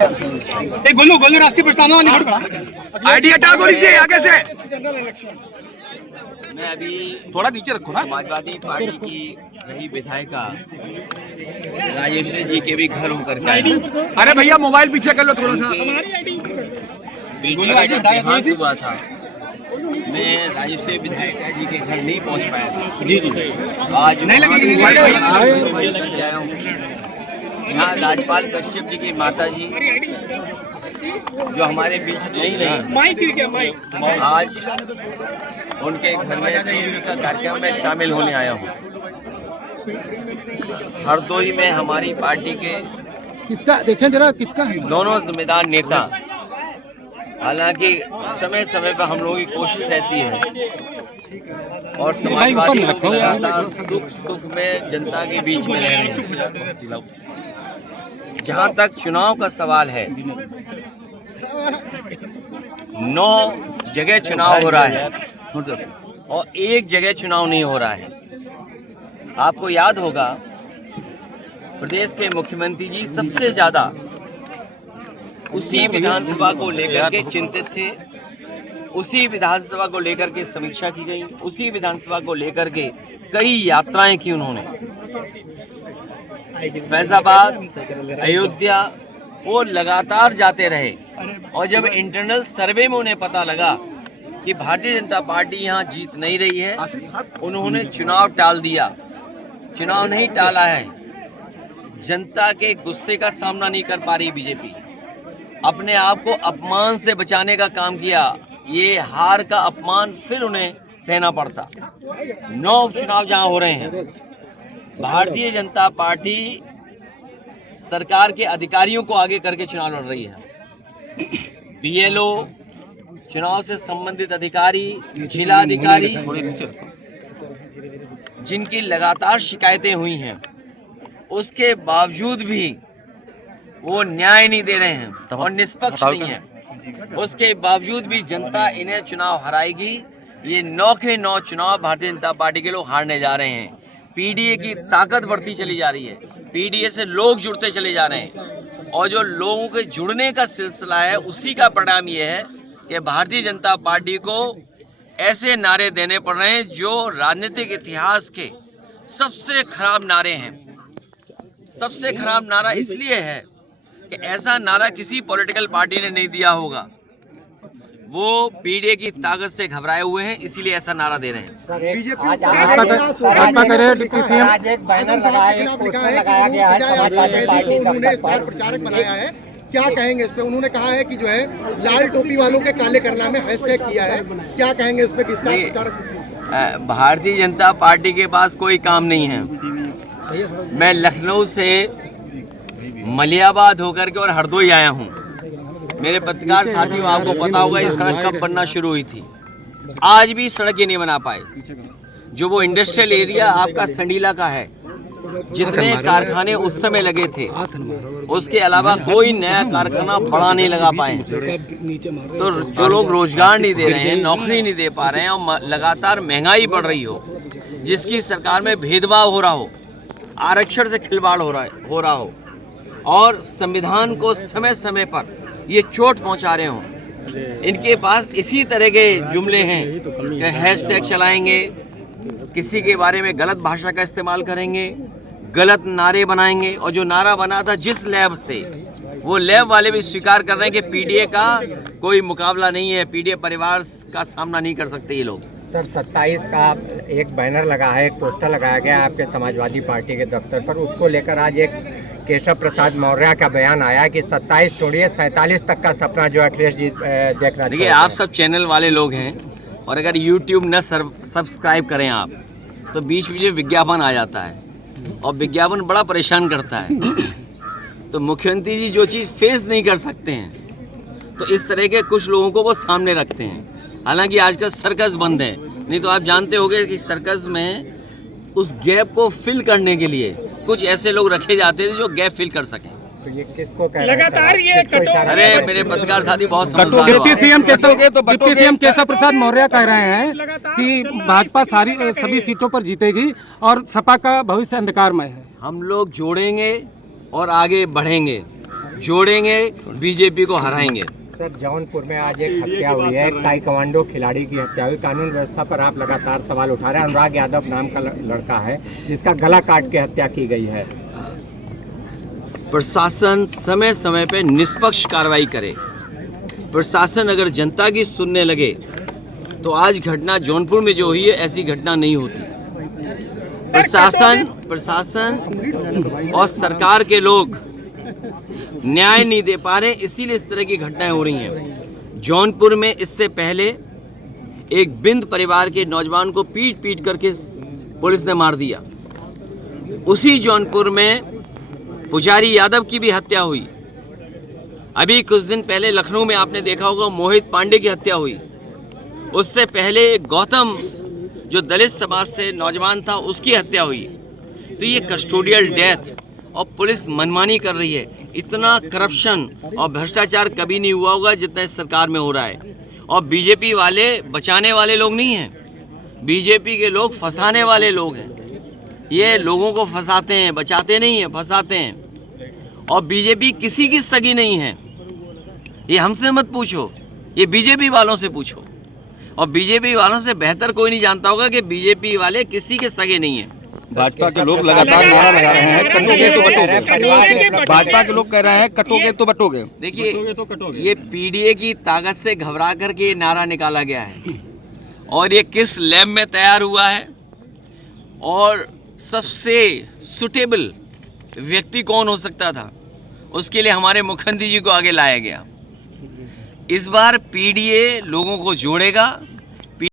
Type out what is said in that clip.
गोलू राष्ट्रीय प्रस्तावना निकट पड़ा आईडी हटा दो इसे आगे से। मैं अभी थोड़ा नीचे रखो ना। समाजवादी पार्टी की रही विधायिका राजेश्वरी जी के भी घर होकर के आए। अरे भैया मोबाइल पीछे कर लो थोड़ा सा। बेटी का जब देहांत हुआ था, मैं राजेश्वरी विधायिका जी के घर नहीं पहुंच पाया था। जी आज नहीं आया हूँ। यहाँ राजपाल कश्यप जी की माता जी जो हमारे बीच नहीं रही, आज उनके घर में 3 दिन का कार्यक्रम में शामिल होने आया हूँ। हरदोई में हमारी पार्टी के किसका देखें जरा किसका है दोनों जिम्मेदार नेता, हालांकि समय समय पर हम लोगों की कोशिश रहती है और समाजवादी लोग लगातार दुख सुख में जनता के बीच में रह रहे हैं। जहाँ तक चुनाव का सवाल है, 9 जगह चुनाव हो रहा है और 1 जगह चुनाव नहीं हो रहा है। आपको याद होगा प्रदेश के मुख्यमंत्री जी सबसे ज्यादा उसी विधानसभा को लेकर के चिंतित थे, उसी विधानसभा को लेकर के समीक्षा की गई, उसी विधानसभा को लेकर के कई यात्राएं की उन्होंने। फैजाबाद, अयोध्या वो लगातार जाते रहे और जब इंटरनल सर्वे में उन्हें पता लगा कि भारतीय जनता पार्टी यहाँ जीत नहीं रही है, उन्होंने चुनाव टाल दिया। चुनाव नहीं टाला है, जनता के गुस्से का सामना नहीं कर पा रही बीजेपी, अपने आप को अपमान से बचाने का काम किया। ये हार का अपमान फिर उन्हें सहना पड़ता। 9 उपचुनाव जहाँ हो रहे हैं, भारतीय जनता पार्टी सरकार के अधिकारियों को आगे करके चुनाव लड़ रही है। बीएलओ, चुनाव से संबंधित अधिकारी, जिला अधिकारी, जिनकी लगातार शिकायतें हुई हैं, उसके बावजूद भी वो न्याय नहीं दे रहे हैं और निष्पक्ष नहीं है। उसके बावजूद भी जनता इन्हें चुनाव हराएगी। ये 9 के 9 चुनाव भारतीय जनता पार्टी के लोग हारने जा रहे हैं। पीडीए की ताकत बढ़ती चली जा रही है, पीडीए से लोग जुड़ते चले जा रहे हैं और जो लोगों के जुड़ने का सिलसिला है, उसी का परिणाम ये है कि भारतीय जनता पार्टी को ऐसे नारे देने पड़ रहे हैं जो राजनीतिक इतिहास के सबसे खराब नारे हैं। सबसे खराब नारा इसलिए है कि ऐसा नारा किसी पॉलिटिकल पार्टी ने नहीं दिया होगा। वो पीडीए की ताकत से घबराए हुए हैं, इसीलिए ऐसा नारा दे रहे हैं। आज एक बैनर लगाया, एक पोस्टर लगाया गया है समाजवादी पार्टी का स्टार प्रचारक बनाया है, क्या कहेंगे इस पे? उन्होंने कहा है कि जो है लाल टोपी वालों के काले करना में हैशटैग किया है, क्या कहेंगे इस पे कि स्टार प्रचारक? भारतीय जनता पार्टी के पास कोई काम नहीं है। मैं लखनऊ से मलियाबाद होकर के और हरदोई आया हूँ। मेरे पत्रकार साथियों, आपको पता होगा ये सड़क कब बनना शुरू हुई थी, आज भी सड़क ये नहीं बना पाए। जो वो इंडस्ट्रियल एरिया आपका संडीला का है, जितने कारखाने उस समय लगे थे, उसके अलावा कोई नया कारखाना बड़ा नहीं लगा पाए। तो जो लोग रोजगार नहीं दे रहे हैं, नौकरी नहीं दे पा रहे हैं और लगातार महंगाई बढ़ रही हो, जिसकी सरकार में भेदभाव हो रहा हो, आरक्षण से खिलवाड़ हो रहा हो और संविधान को समय समय पर ये चोट पहुंचा रहे हो, इनके पास इसी तरह के जुमले हैं कि हैशटैग चलाएंगे, किसी के बारे में गलत भाषा का इस्तेमाल करेंगे, गलत नारे बनाएंगे। और जो नारा बना था जिस लैब से, वो लैब वाले भी स्वीकार कर रहे हैं कि पीडीए का कोई मुकाबला नहीं है, पीडीए परिवार का सामना नहीं कर सकते ये लोग। सर 27 का एक बैनर लगा है, एक पोस्टर लगाया गया आपके समाजवादी पार्टी के दफ्तर पर, उसको लेकर आज एक केशव प्रसाद मौर्य का बयान आया कि 27 छोड़िए 47 तक का सपना जो अखिलेश जी देखना। देखिए, आप सब चैनल वाले लोग हैं और अगर यूट्यूब न सब्सक्राइब करें आप, तो बीच बीच में विज्ञापन आ जाता है और विज्ञापन बड़ा परेशान करता है। तो मुख्यमंत्री जी जो चीज़ फेस नहीं कर सकते हैं, तो इस तरह के कुछ लोगों को वो सामने रखते हैं। हालांकि आजकल सर्कस बंद है, नहीं तो आप जानते होंगे कि सर्कस में उस गैप को फिल करने के लिए कुछ ऐसे लोग रखे जाते थे जो गैप फिल कर सकें। तो ये किसको कह लगातार ये अरे मेरे पत्रकार साथी बहुत समझदार डिप्टी सीएम केशव प्रसाद मौर्य कह रहे हैं कि भाजपा सभी सीटों पर जीतेगी और सपा का भविष्य अंधकारमय है। हम लोग जोड़ेंगे और आगे बढ़ेंगे। जोड़ेंगे, बीजेपी को हराएंगे। सर, जौनपुर में आज एक हत्या हुई है, ताइक्वांडो खिलाड़ी की हत्या हुई। कानून व्यवस्था पर आप लगातार सवाल उठा रहे हैं। अनुराग यादव नाम का लड़का है जिसका गला काट के हत्या की गई है। प्रशासन समय समय पे निष्पक्ष कार्रवाई करे। प्रशासन अगर जनता की सुनने लगे तो आज घटना जौनपुर में जो हुई है ऐसी घटना नहीं होती। प्रशासन और सरकार के लोग न्याय नहीं दे पा रहे, इसीलिए इस तरह की घटनाएं हो रही हैं। जौनपुर में इससे पहले एक बिंद परिवार के नौजवान को पीट पीट करके पुलिस ने मार दिया। उसी जौनपुर में पुजारी यादव की भी हत्या हुई। अभी कुछ दिन पहले लखनऊ में आपने देखा होगा मोहित पांडे की हत्या हुई। उससे पहले गौतम जो दलित समाज से नौजवान था उसकी हत्या हुई। तो ये कस्टोडियल डेथ और पुलिस मनमानी कर रही है। इतना करप्शन और भ्रष्टाचार कभी नहीं हुआ होगा जितना इस सरकार में हो रहा है। और बीजेपी वाले बचाने वाले लोग नहीं हैं, बीजेपी के लोग फंसाने वाले लोग हैं। ये लोगों को फंसाते हैं, बचाते नहीं हैं, फंसाते हैं। और बीजेपी किसी की सगी नहीं है, ये हमसे मत पूछो, ये बीजेपी वालों से पूछो। और बीजेपी वालों से बेहतर कोई नहीं जानता होगा कि बीजेपी वाले किसी के सगे नहीं हैं। भाजपा के लोग लगातार नारा लगा रहे हैं कटोगे तो बटोगे। भाजपा के लोग कह रहे हैं कटोगे तो बटोगे। देखिए, ये पीडीए की ताकत से घबरा करके ये नारा निकाला गया है। और ये किस लैब में तैयार हुआ है और सबसे सुटेबल व्यक्ति कौन हो सकता था, उसके लिए हमारे मुख्यमंत्री जी को आगे लाया गया। इस बार पीडीए लोगों को जोड़ेगा,